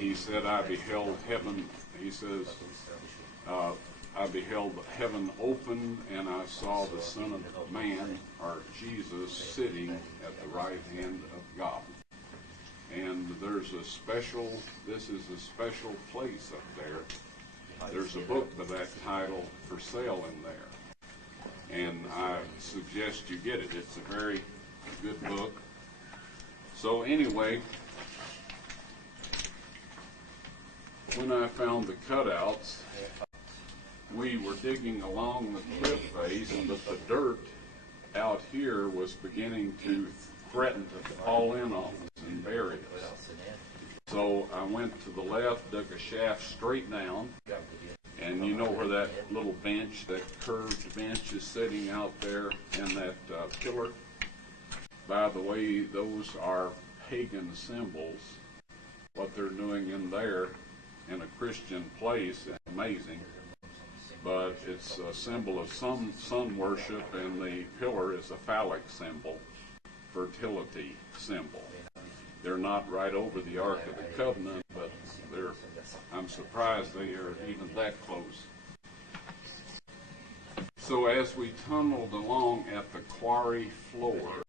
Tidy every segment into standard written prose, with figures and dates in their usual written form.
he said, I beheld heaven, he says, I beheld heaven open, and I saw the Son of Man, or Jesus, sitting at the right hand of God. And there's a special, this is a special place up there. There's a book by that title for sale in there. And I suggest you get it. It's a very good book. So anyway, when I found the cutouts, we were digging along the cliff face, but the dirt out here was beginning to threaten to fall in on us and bury us. So I went to the left, dug a shaft straight down, and you know where that little bench, that curved bench is sitting out there, and that pillar. By the way, those are pagan symbols. What they're doing in there in a Christian place is amazing. But it's a symbol of sun worship, and the pillar is a phallic symbol, fertility symbol. They're not right over the Ark of the Covenant, but I'm surprised they are even that close. So as we tunneled along at the quarry floor,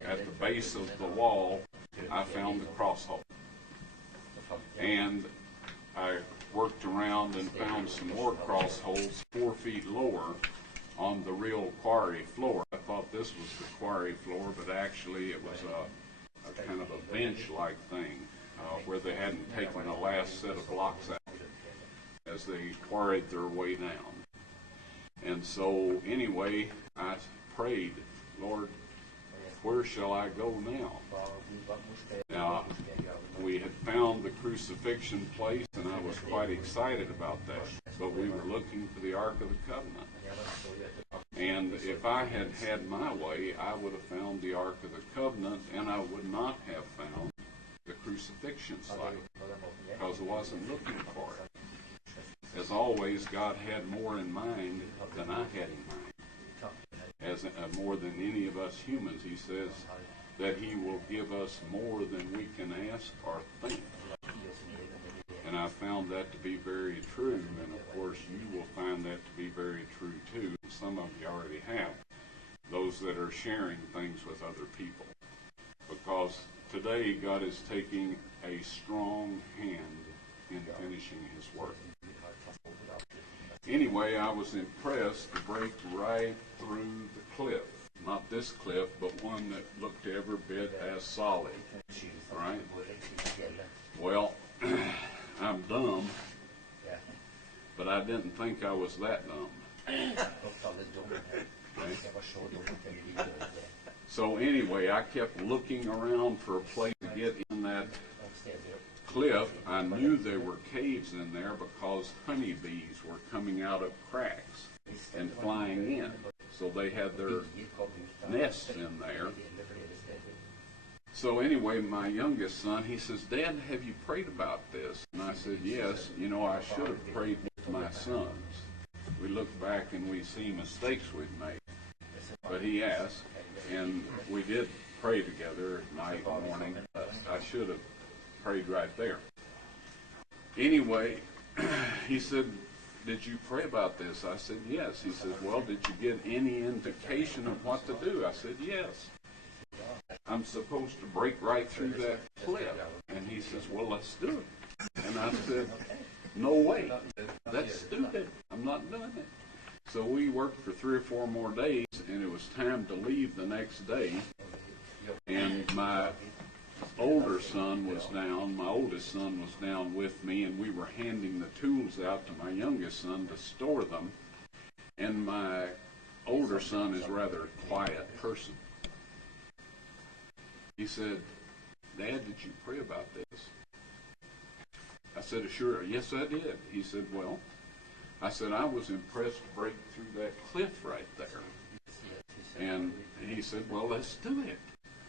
at the base of the wall, I found the cross hole. And I worked around and found some more cross holes 4 feet lower on the real quarry floor. I thought this was the quarry floor, but actually it was a kind of a bench-like thing where they hadn't taken the last set of blocks out as they quarried their way down. And so anyway, I prayed, Lord, where shall I go now? Now, we had found the crucifixion place, and I was quite excited about that. But we were looking for the Ark of the Covenant. And if I had had my way, I would have found the Ark of the Covenant, and I would not have found the crucifixion site, because I wasn't looking for it. As always, God had more in mind than I had in mind. As more than any of us humans, he says that he will give us more than we can ask or think. And I found that to be very true, and of course you will find that to be very true too. Some of you already have, those that are sharing things with other people. Because today God is taking a strong hand in finishing his work. Anyway, I was impressed to break right through the cliff. Not this cliff, but one that looked every bit as solid. Right? Well, I'm dumb, but I didn't think I was that dumb. Okay. So anyway, I kept looking around for a place to get in that cliff. I knew there were caves in there because honeybees were coming out of cracks and flying in. So they had their nests in there. So anyway, my youngest son, he says, Dad, have you prayed about this? And I said, yes. You know, I should have prayed with my sons. We look back and we see mistakes we've made. But he asked, and we did pray together at night and morning. I should have prayed right there. Anyway, he said, did you pray about this? I said, yes. He said, well, did you get any indication of what to do? I said, yes. I'm supposed to break right through that cliff. And he says, well, let's do it. And I said, no way. That's stupid. I'm not doing it. So we worked for 3 or 4 more days, and it was time to leave the next day. And my oldest son was down with me, and we were handing the tools out to my youngest son to store them. And my older son is a rather quiet person. He said, Dad, did you pray about this? I said, sure. Yes, I did. He said, well, I said, I was impressed to break through that cliff right there. And he said, well, let's do it.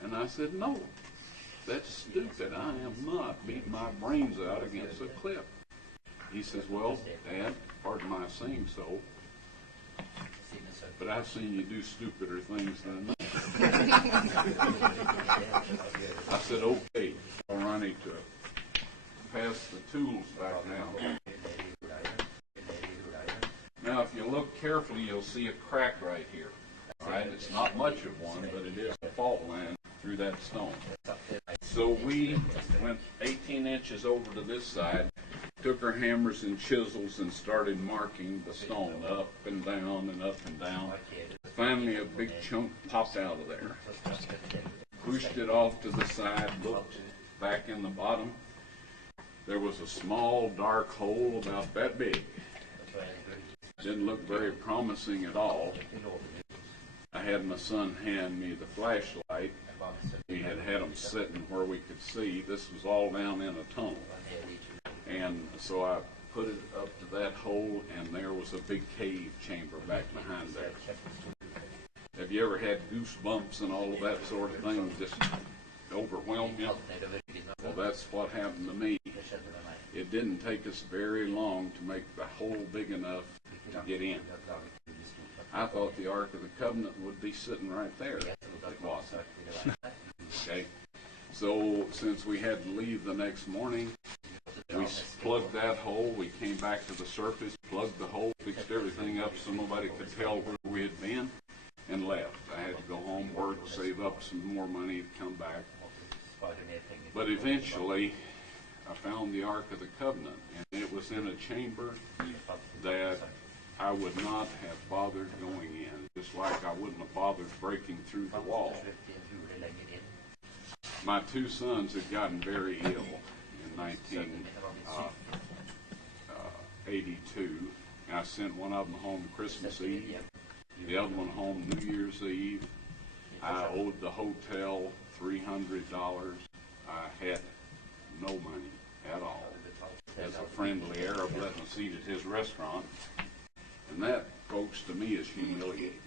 And I said, no, that's stupid. I am not beating my brains out against a cliff. He says, well, Dad, pardon my saying so, but I've seen you do stupider things than that. I said, okay, Ronnie, to pass the tools back now. Now, if you look carefully, you'll see a crack right here. All right, it's not much of one, but it is a fault line through that stone. So we went 18 inches over to this side, took our hammers and chisels and started marking the stone up and down and up and down. Finally, a big chunk popped out of there. Pushed it off to the side, looked back in the bottom. There was a small dark hole about that big. Didn't look very promising at all. I had my son hand me the flashlight. We had them sitting where we could see. This was all down in a tunnel. And so I put it up to that hole, and there was a big cave chamber back behind there. Have you ever had goosebumps and all of that sort of thing just overwhelm you? Well, that's what happened to me. It didn't take us very long to make the hole big enough to get in. I thought the Ark of the Covenant would be sitting right there. It wasn't. Okay. So since we had to leave the next morning, we plugged that hole. We came back to the surface, plugged the hole, fixed everything up so nobody could tell where we had been, and left. I had to go home, work, save up some more money to come back. But eventually, I found the Ark of the Covenant, and it was in a chamber that I would not have bothered going in, just like I wouldn't have bothered breaking through the wall. My two sons had gotten very ill in 1982, and I sent one of them home Christmas Eve, the other one home New Year's Eve. I owed the hotel $300. I had no money at all. As a friendly Arab let me eat at his restaurant. And that, folks, to me is humiliating.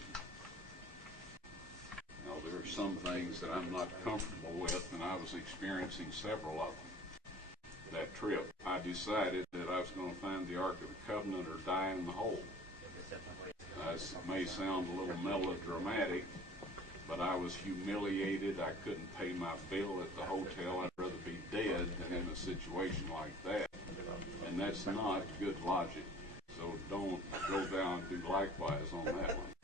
Now, there are some things that I'm not comfortable with, and I was experiencing several of them. That trip, I decided that I was going to find the Ark of the Covenant or die in the hole. This may sound a little melodramatic, but I was humiliated. I couldn't pay my bill at the hotel. I'd rather be dead than in a situation like that. And that's not good logic. So don't go down and do likewise on that one.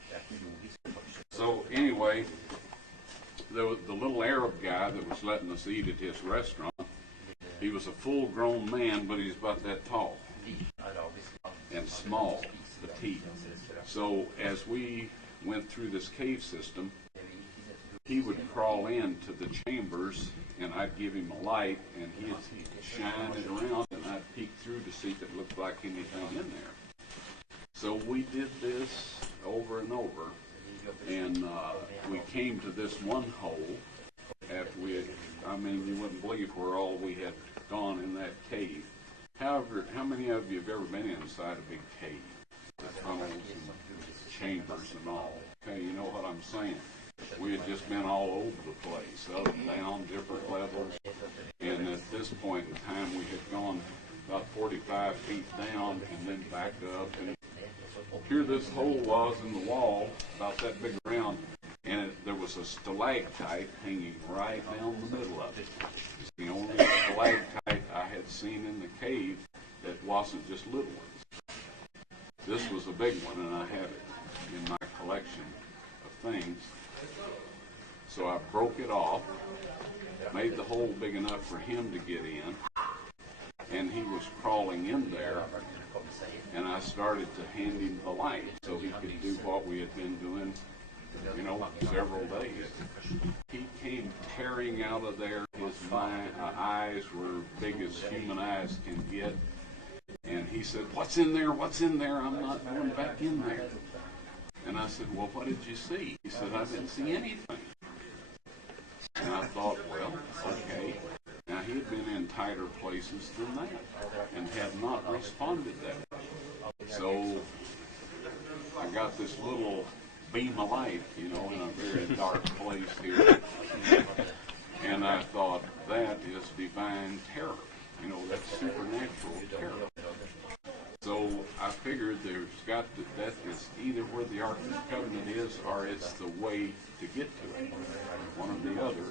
So anyway, the little Arab guy that was letting us eat at his restaurant, he was a full-grown man, but he's about that tall and small, petite. So as we went through this cave system, he would crawl into the chambers, and I'd give him a light, and he'd shine it around, and I'd peek through to see if it looked like anything in there. So we did this over and over, and we came to this one hole after we had, you wouldn't believe where all we had gone in that cave. However, how many of you have ever been inside a big cave? The tunnels and chambers and all. Okay, you know what I'm saying. We had just been all over the place, up and down, different levels. And at this point in time, we had gone about 45 feet down and then back up. And here this hole was in the wall, about that big around, and there was a stalactite hanging right down the middle of it. It's the only stalactite I had seen in the cave that wasn't just little ones. This was a big one, and I have it in my collection of things. So I broke it off, made the hole big enough for him to get in, and he was crawling in there, and I started to hand him the light so he could do what we had been doing, several days. He came tearing out of there. His eyes were big as human eyes can get, and he said, "What's in there? What's in there? I'm not going back in there." And I said, "Well, what did you see?" He said, "I didn't see anything." And I thought, well, okay. Now, he had been in tighter places than that and had not responded that way. So I got this little beam of light, in a very dark place here. And I thought, that is divine terror. That's supernatural terror. So I figured that is either where the Ark of the Covenant is, or it's the way to get to it, one or the other.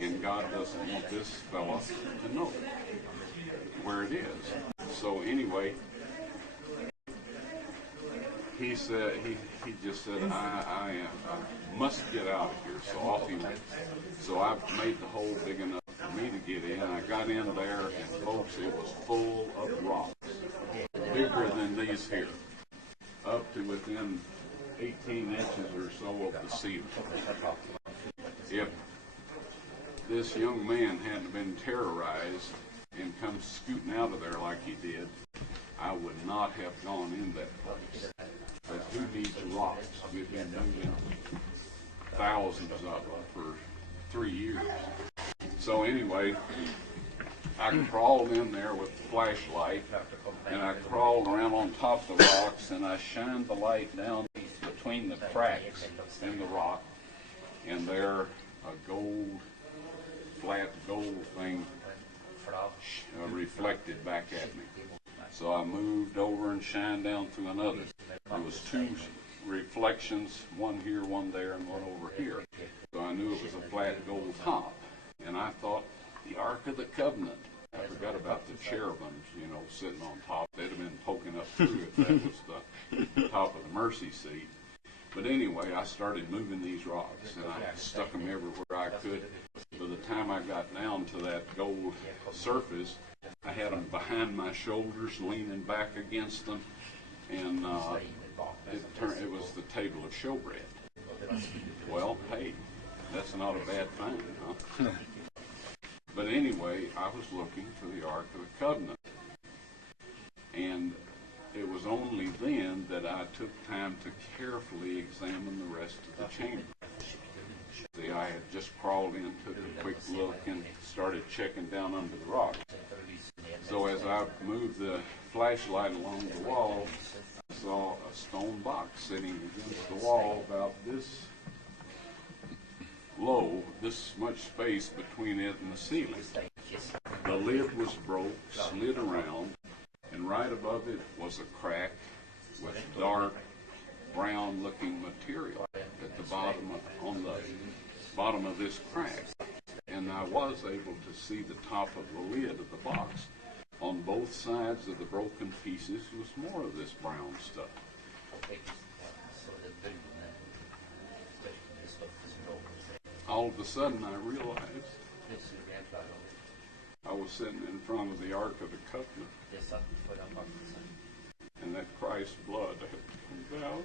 And God doesn't want this fella to know it. where it is. So anyway, he said, he just said, I must get out of here. So off he went. So I made the hole big enough for me to get in. I got in there, and folks, it was full of rocks, bigger than these here, up to within 18 inches or so of the ceiling. If this young man hadn't been terrorized and come scooting out of there like he did, I would not have gone in that place. But who needs rocks? We've been moving thousands of them for 3 years. So anyway, I crawled in there with the flashlight, and I crawled around on top of the rocks, and I shined the light down between the cracks in the rock, and there a flat gold thing reflected back at me. So I moved over and shined down through another. There was 2 reflections, one here, one there, and one over here. So I knew it was a flat gold top. And I thought, the Ark of the Covenant. I forgot about the cherubims, sitting on top. They'd have been poking up through if that was the top of the mercy seat. But anyway, I started moving these rocks, and I stuck them everywhere I could. By the time I got down to that gold surface, I had them behind my shoulders, leaning back against them, and it was the table of showbread. Well, hey, that's not a bad thing, huh? But anyway, I was looking for the Ark of the Covenant, and it was only then that I took time to carefully examine the rest of the chamber. See, I had just crawled in, took a quick look, and started checking down under the rock. So as I moved the flashlight along the wall, I saw a stone box sitting against the wall about this low, this much space between it and the ceiling. The lid was broke, slid around, and right above it was a crack with dark brown-looking material at the bottom on the bottom of this crack. And I was able to see the top of the lid of the box. On both sides of the broken pieces was more of this brown stuff. All of a sudden I realized I was sitting in front of the Ark of the Covenant, and that Christ's blood had come down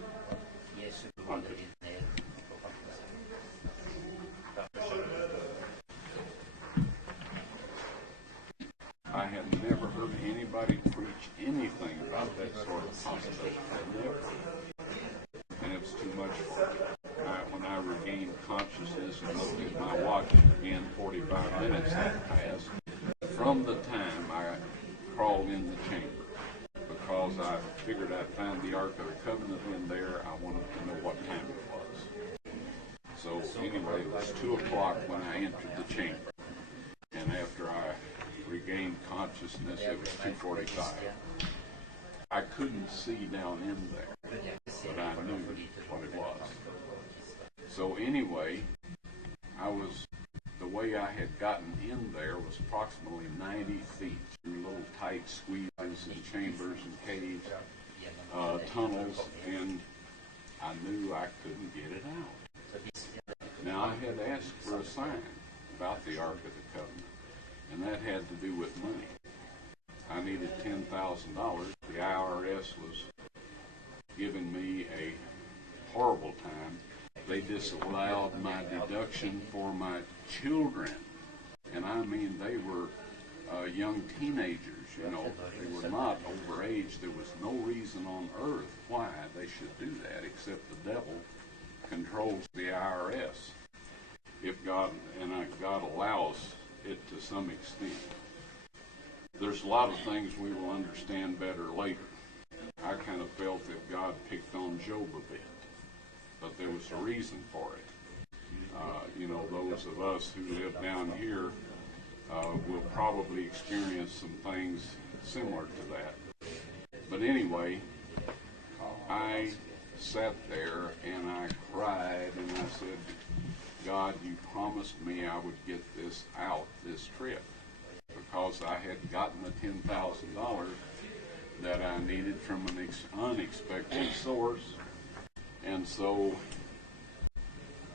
on it. I had never heard anybody preach anything about that sort of possibility. Never. And it was too much for me. When I regained consciousness and looked at my watch again, 45 minutes had passed from the time I crawled in the chamber, because I figured I'd find the Ark of the Covenant in there. I wanted to know what time it was. So anyway, it was 2 o'clock when I entered the chamber, and after I regained consciousness, it was 2:45. I couldn't see down in there, but I knew what it was. So anyway, the way I had gotten in there was approximately 90 feet through little tight squeezes and chambers and caves, tunnels, and I knew I couldn't get it out. Now, I had asked for a sign about the Ark of the Covenant, and that had to do with money. I needed $10,000. The IRS was giving me a horrible time. They disallowed my deduction for my children, and I mean they were young teenagers, They were not overage. There was no reason on earth why they should do that, except the devil controls the IRS. If God allows it to some extent. There's a lot of things we will understand better later. I kind of felt that God picked on Job a bit, but there was a reason for it. Those of us who live down here will probably experience some things similar to that. But anyway, I sat there and I cried and I said, God, you promised me I would get this out this trip, because I had gotten the $10,000 that I needed from an unexpected source. And so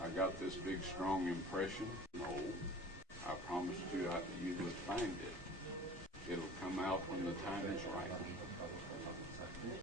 I got this big, strong impression. No, I promised you you would find it. It'll come out when the time is right.